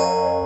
Bye.